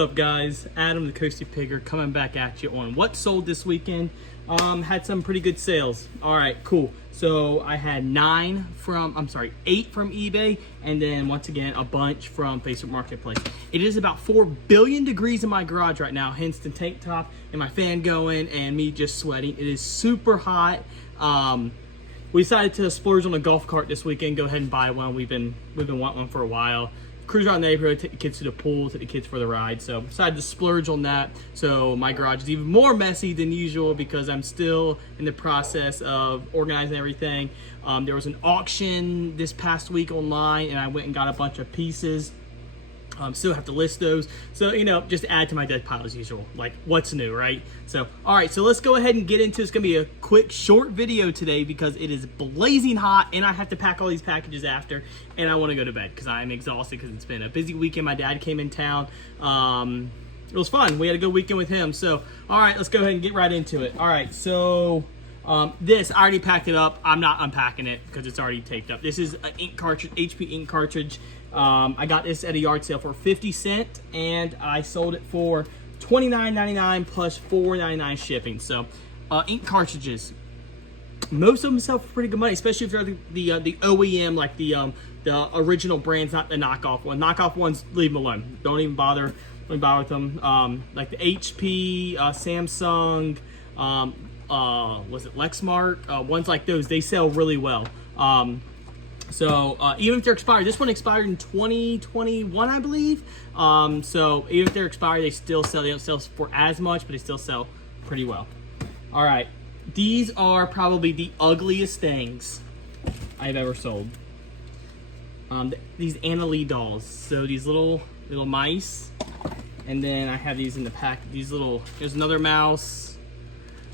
up, guys? Adam the Coasty Pigger coming back at you on what sold this weekend. Had some pretty good sales. All right, cool. So I had 8 from eBay, and then once again a bunch from Facebook Marketplace. It is about 4 billion degrees in my garage right now, hence the tank top and my fan going and me just sweating. It is super hot. We decided to splurge on a golf cart this weekend. Go ahead and buy one. We've been wanting one for a while. Cruise around the neighborhood, take the kids to the pool, take the kids for the ride. So decided to splurge on that. So my garage is even more messy than usual because I'm still in the process of organizing everything. There was an auction this past week online, and I went and got a bunch of pieces. Still have to list those. So, just add to my dead pile as usual. Like, what's new, right? So, all right, so let's go ahead and get into it. It's going to be a quick, short video today because it is blazing hot, and I have to pack all these packages after, and I want to go to bed because I'm exhausted because it's been a busy weekend. My dad came in town. It was fun. We had a good weekend with him. So, all right, let's go ahead and get right into it. All right, so this, I already packed it up. I'm not unpacking it because it's already taped up. This is an ink cartridge, HP ink cartridge. I got this at a yard sale for 50 cents, and I sold it for $29.99 plus $4.99 shipping. So, ink cartridges, most of them sell for pretty good money, especially if they're the OEM, like the original brands, not the knockoff one. Knockoff ones, leave them alone. Don't even bother. Don't bother with them. Like the HP, Samsung, was it Lexmark? Ones like those, they sell really well. So even if they're expired, this one expired in 2021, I believe. So even if they're expired, they still sell. They don't sell for as much, but they still sell pretty well. All right, these are probably the ugliest things I've ever sold. These Anna Lee dolls. So these little mice, and then I have these in the pack. These little. There's another mouse,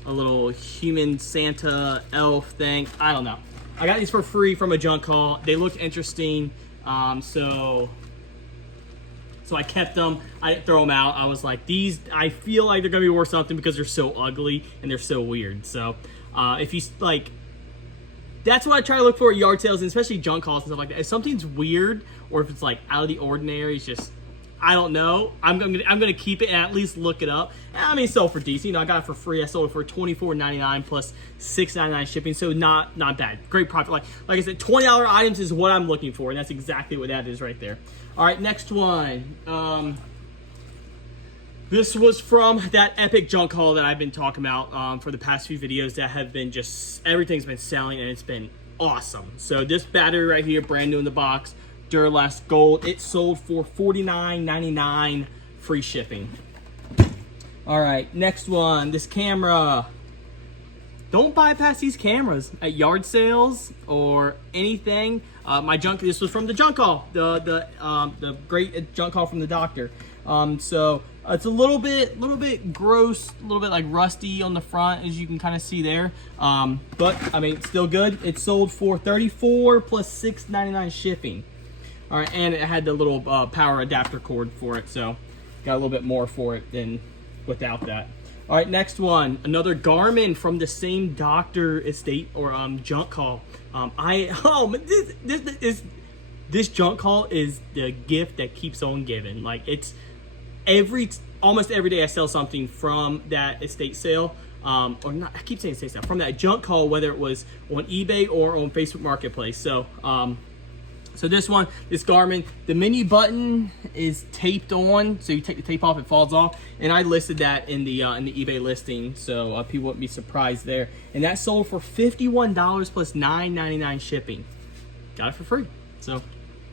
a little human Santa elf thing. I don't know. I got these for free from a junk haul. They looked interesting, so I kept them. I didn't throw them out. I was like, these, I feel like they're gonna be worth something because they're so ugly and they're so weird. So if you like, that's what I try to look for at yard sales, and especially junk hauls and stuff like that. If something's weird or if it's like out of the ordinary, it's just, I don't know. I'm gonna keep it and at least look it up. I mean, it sold for decent. I got it for free. I sold it for $24.99 plus $6.99 shipping. So not bad. Great profit. Like I said, $20 items is what I'm looking for, and that's exactly what that is right there. All right, next one. This was from that epic junk haul that I've been talking about for the past few videos that have been just, everything's been selling and it's been awesome. So this battery right here, brand new in the box. Duralast Gold. It sold for $49.99, free shipping. All right, next one. This camera. Don't bypass these cameras at yard sales or anything. This was from the junk haul, the great junk haul from the doctor. So it's a little bit gross, a little bit like rusty on the front, as you can kind of see there. But I mean, it's still good. It sold for $34 plus $6.99 shipping. All right, and it had the little power adapter cord for it, so got a little bit more for it than without that. All right, next one, another Garmin from the same doctor estate or junk haul. This junk haul is the gift that keeps on giving. Like, it's almost every day I sell something from that estate sale. Or not, I keep saying estate sale, from that junk haul, whether it was on eBay or on Facebook Marketplace. So this Garmin, the menu button is taped on, so you take the tape off, it falls off, and I listed that in the eBay listing, so people wouldn't be surprised there. And that sold for $51 plus $9.99 shipping. Got it for free. So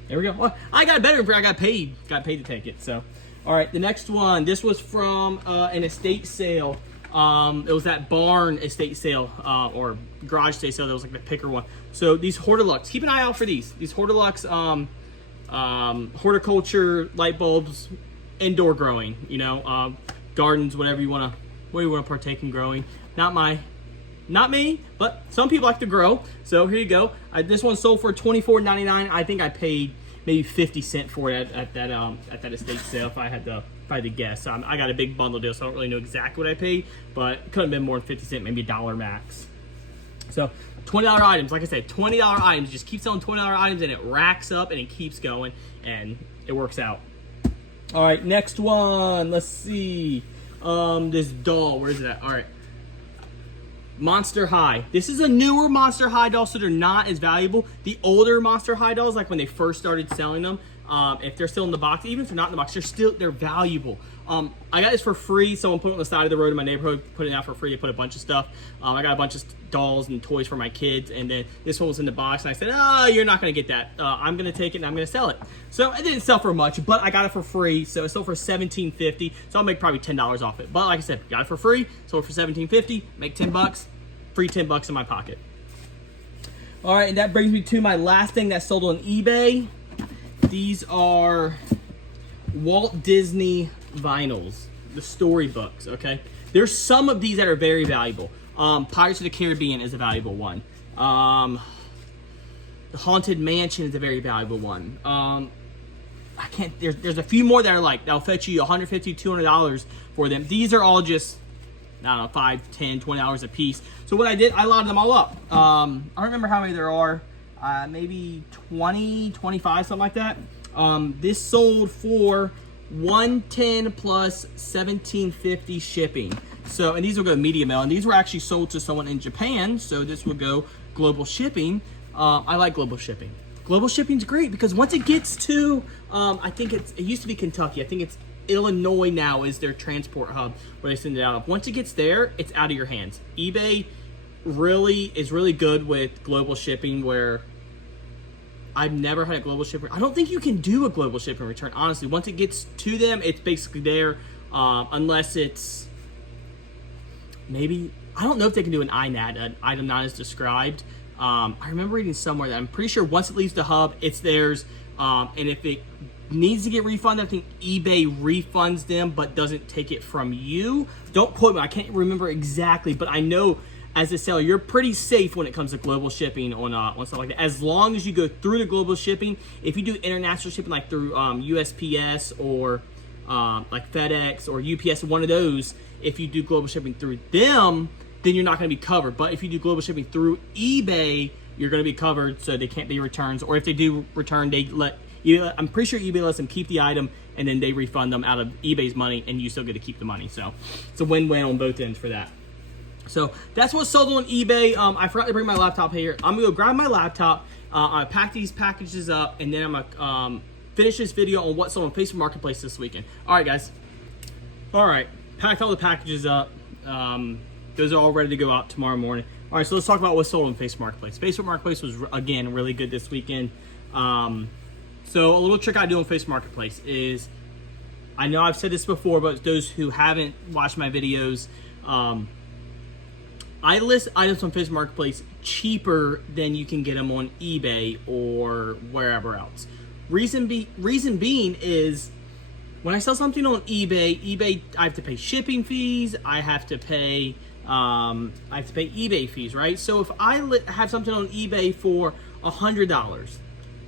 there we go. Well, I got better. I got paid to take it. So, all right, the next one. This was from an estate sale. It was that barn estate sale or garage estate sale that was like the picker one. So these Hortilux, keep an eye out for these. These Hortilux horticulture light bulbs, indoor growing. Gardens, whatever you want to partake in growing. Not me, but some people like to grow. So here you go. This one sold for $24.99. I think I paid maybe 50 cents for it at that estate sale if I had to guess. I got a big bundle deal, so I don't really know exactly what I paid, but it couldn't have been more than 50 cents, maybe $1 max. So $20 items, like I said, $20 items. Just keep selling $20 items, and it racks up and it keeps going, and it works out. All right, next one. Let's see. This doll. Where's it at? All right. Monster High. This is a newer Monster High doll, so they're not as valuable. The older Monster High dolls, like when they first started selling them, if they're still in the box, even if they're not in the box, they're valuable. I got this for free. Someone put it on the side of the road in my neighborhood, put it out for free. They put a bunch of stuff. I got a bunch of dolls and toys for my kids, and then this one was in the box, and I said, "Oh, you're not going to get that. I'm going to take it and I'm going to sell it." So it didn't sell for much, but I got it for free. So it sold for $17.50. So I'll make probably $10 off it. But like I said, got it for free, sold it for $17.50, make $10, free $10 in my pocket. All right, and that brings me to my last thing that sold on eBay. These are Walt Disney vinyls, the storybooks, okay? There's some of these that are very valuable. Pirates of the Caribbean is a valuable one. The Haunted Mansion is a very valuable one. There's a few more that are like, that'll fetch you $150, $200 for them. These are all just, I don't know, $5, $10, $20 a piece. So what I did, I loaded them all up. I don't remember how many there are. Maybe 20, 25, something like that. This sold for $110 plus $17.50 shipping. So, and these will go media mail, and these were actually sold to someone in Japan, so this will go global shipping. I like global shipping. Global shipping's great because once it gets to, I think it used to be Kentucky. I think it's Illinois now is their transport hub where they send it out of. Once it gets there, it's out of your hands. eBay is really good with global shipping, where I've never had a global shipping. I don't think you can do a global shipping return, honestly. Once it gets to them, it's basically there, unless it's maybe, I don't know if they can do an INAD, an item not as described. I remember reading somewhere that I'm pretty sure once it leaves the hub, it's theirs. And if it needs to get refunded, I think eBay refunds them but doesn't take it from you. Don't quote me, I can't remember exactly, but I know as a seller, you're pretty safe when it comes to global shipping on stuff like that. As long as you go through the global shipping. If you do international shipping like through USPS or like FedEx or UPS, one of those, if you do global shipping through them, then you're not going to be covered. But if you do global shipping through eBay, you're going to be covered, so they can't be returns. Or if they do return, they let you. I'm pretty sure eBay lets them keep the item, and then they refund them out of eBay's money, and you still get to keep the money. So it's a win-win on both ends for that. So that's what's sold on eBay. I forgot to bring my laptop here. I'm gonna go grab my laptop. I pack these packages up, and then I'm gonna finish this video on what's sold on Facebook Marketplace this weekend. All right, guys. All right, packed all the packages up. Those are all ready to go out tomorrow morning. All right, so let's talk about what's sold on Facebook Marketplace. Facebook Marketplace was, again, really good this weekend. So a little trick I do on Facebook Marketplace is, I know I've said this before, but those who haven't watched my videos, I list items on Facebook Marketplace cheaper than you can get them on eBay or wherever else. Reason being is, when I sell something on eBay, I have to pay shipping fees. I have to pay eBay fees, right? So if I have something on eBay for $100,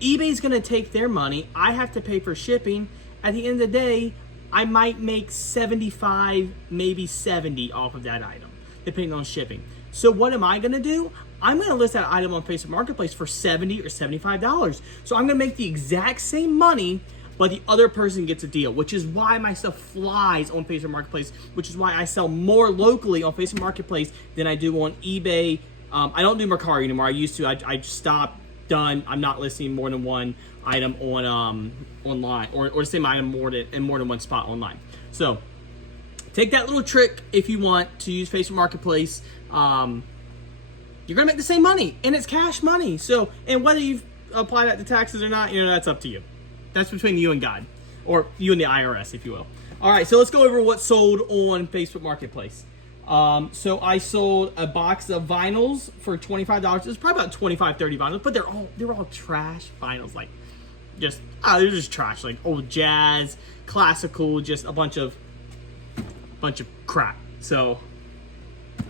eBay's gonna take their money. I have to pay for shipping. At the end of the day, I might make 75, maybe 70 off of that item, depending on shipping. So what am I gonna do? I'm gonna list that item on Facebook Marketplace for $70 or $75. So I'm gonna make the exact same money, but the other person gets a deal, which is why my stuff flies on Facebook Marketplace, which is why I sell more locally on Facebook Marketplace than I do on eBay. I don't do Mercari anymore. I used to. I just stopped, done. I'm not listing more than one item on online, or the same item in more than one spot online. So take that little trick if you want to use Facebook Marketplace. You're gonna make the same money, and it's cash money. So, and whether you apply that to taxes or not, that's up to you. That's between you and God, or you and the IRS, if you will. All right, so let's go over what's sold on Facebook Marketplace. So I sold a box of vinyls for $25. It's probably about 25, 30 vinyls, but they're all trash vinyls, like they're just trash, like old jazz, classical, just a bunch of crap. So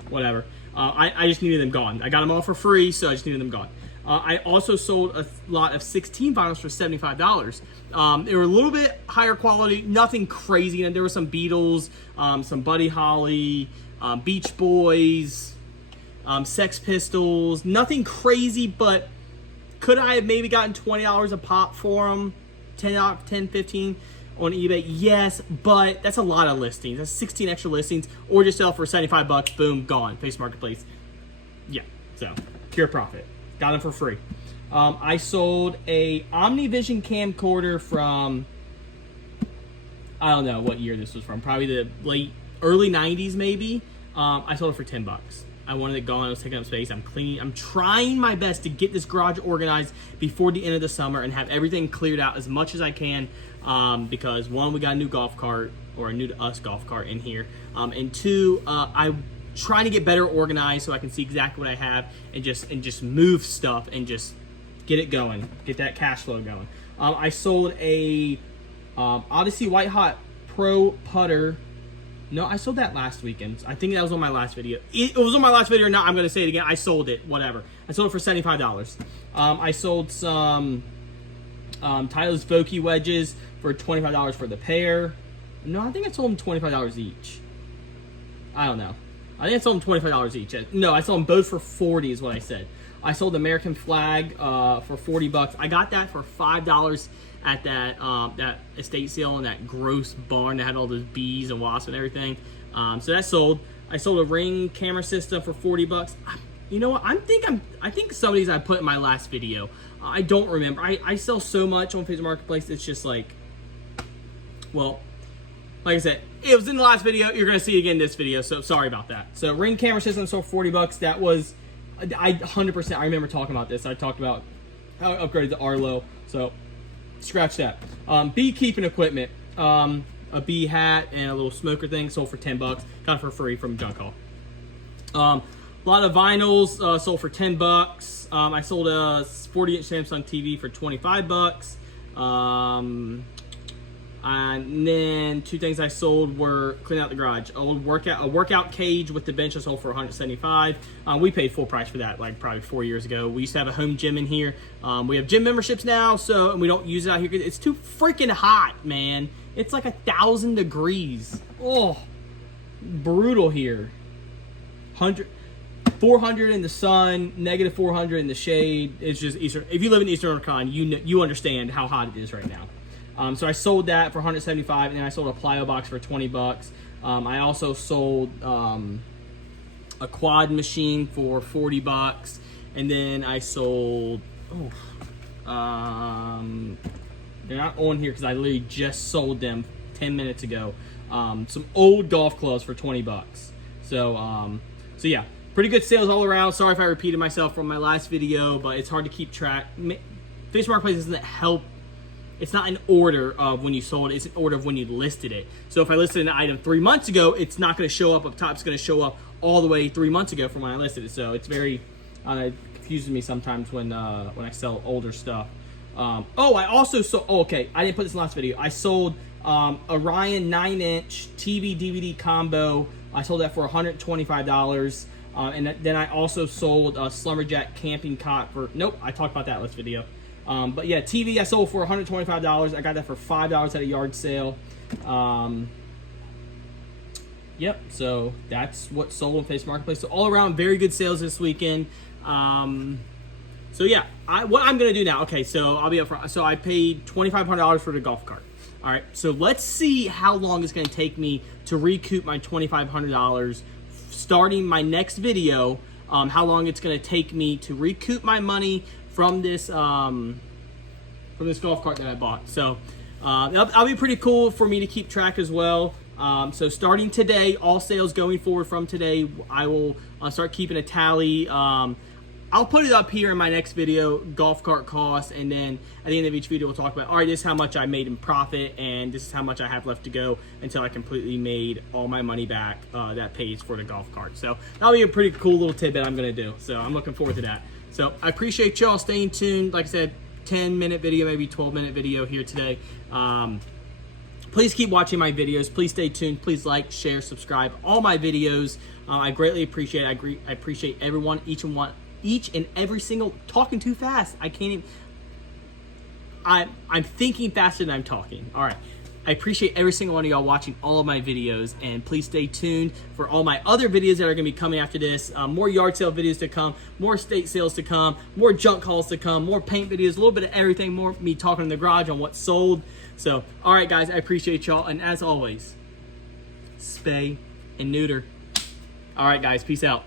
whatever. I just needed them gone. I got them all for free, so I just needed them gone. I also sold a lot of 16 vinyls for $75. They were a little bit higher quality, nothing crazy. And there were some Beatles, some Buddy Holly, Beach Boys, Sex Pistols. Nothing crazy, but could I have maybe gotten $20 a pop for them? $10, $15? on eBay? Yes, but that's a lot of listings. That's 16 extra listings, or just sell for 75 bucks, boom, gone. Facebook Marketplace. Yeah, so pure profit. Got them for free. I sold a OmniVision camcorder from, I don't know what year this was from, probably the early 90s maybe. I sold it for 10 bucks. I wanted it gone. I was taking up space. I'm cleaning. I'm trying my best to get this garage organized before the end of the summer and have everything cleared out as much as I can. Because one, we got a new golf cart, or a new to us golf cart in here. And two, I'm trying to get better organized so I can see exactly what I have and just move stuff and just get it going, get that cash flow going. I sold a Odyssey White Hot Pro putter. No, I sold that last weekend. I think that was on my last video. It was on my last video or not, I'm going to say it again. I sold it, whatever. I sold it for $75. I sold some Titleist Vokey wedges for $25 for the pair. No, I think I sold them $25 each. I don't know. I think I sold them $25 each. No, I sold them both for $40 is what I said. I sold the American flag for $40. I got that for $5 at that estate sale in that gross barn that had all those bees and wasps and everything. So that sold. I sold a Ring camera system for $40. You know what? I think some of these I put in my last video. I don't remember. I sell so much on Facebook Marketplace. It's just like, well, like I said, it was in the last video. You're gonna see it again in this video. So sorry about that. So Ring camera system sold $40. That was, I 100%. I remember talking about this. I talked about how I upgraded to Arlo. So scratch that. Beekeeping equipment, a bee hat and a little smoker thing sold for $10. Got it for free from Junk Haul. A lot of vinyls sold for $10. I sold a 40-inch Samsung TV for $25. And then two things I sold were clean out the garage. A workout cage with the bench I sold for $175. We paid full price for that like probably 4 years ago. We used to have a home gym in here. We have gym memberships now, and we don't use it out here. It's too freaking hot, man. It's like 1,000 degrees. Oh, brutal here. 400 in the sun, negative 400 in the shade. It's just Eastern. If you live in Eastern Oregon, you understand how hot it is right now. So I sold that for $175, and then I sold a plyo box for $20. I also sold a quad machine for $40, and then I sold. They're not on here because I literally just sold them 10 minutes ago. Some old golf clubs for $20. So yeah, pretty good sales all around. Sorry if I repeated myself from my last video, but it's hard to keep track. Facebook Marketplace doesn't help. It's not an order of when you sold it, it's an order of when you listed it. So if I listed an item 3 months ago, it's not going to show up top. It's going to show up all the way 3 months ago from when I listed it. So it's very it confuses me sometimes when I sell older stuff. I also sold. Okay, I didn't put this in the last video. I sold Orion 9-inch TV DVD combo. I sold that for $125. And then I also sold a Slumberjack camping cot for. Nope, I talked about that last video. But yeah, TV I sold for $125. I got that for $5 at a yard sale. Yep, so that's what sold on Facebook Marketplace. So all around, very good sales this weekend. So yeah, what I'm gonna do now. Okay, so I'll be up front. So I paid $2,500 for the golf cart. All right, so let's see how long it's gonna take me to recoup my $2,500. Starting my next video, how long it's gonna take me to recoup my money from this golf cart that I bought. So that'll be pretty cool for me to keep track as well. So starting today, all sales going forward from today, I will start keeping a tally. I'll put it up here in my next video, golf cart costs, and then at the end of each video we'll talk about, all right, this is how much I made in profit, and this is how much I have left to go until I completely made all my money back that pays for the golf cart. So that'll be a pretty cool little tidbit I'm gonna do. So I'm looking forward to that. So I appreciate y'all staying tuned. Like I said, 10-minute video, maybe 12-minute video here today. Please keep watching my videos. Please stay tuned. Please like, share, subscribe. All my videos. I greatly appreciate it. I appreciate everyone, each and every single. Talking too fast. I can't even. I'm thinking faster than I'm talking. All right. I appreciate every single one of y'all watching all of my videos, and please stay tuned for all my other videos that are going to be coming after this. More yard sale videos to come, more estate sales to come, more junk hauls to come, more paint videos, a little bit of everything, more me talking in the garage on what's sold. So, all right, guys, I appreciate y'all, and as always, spay and neuter. All right, guys, peace out.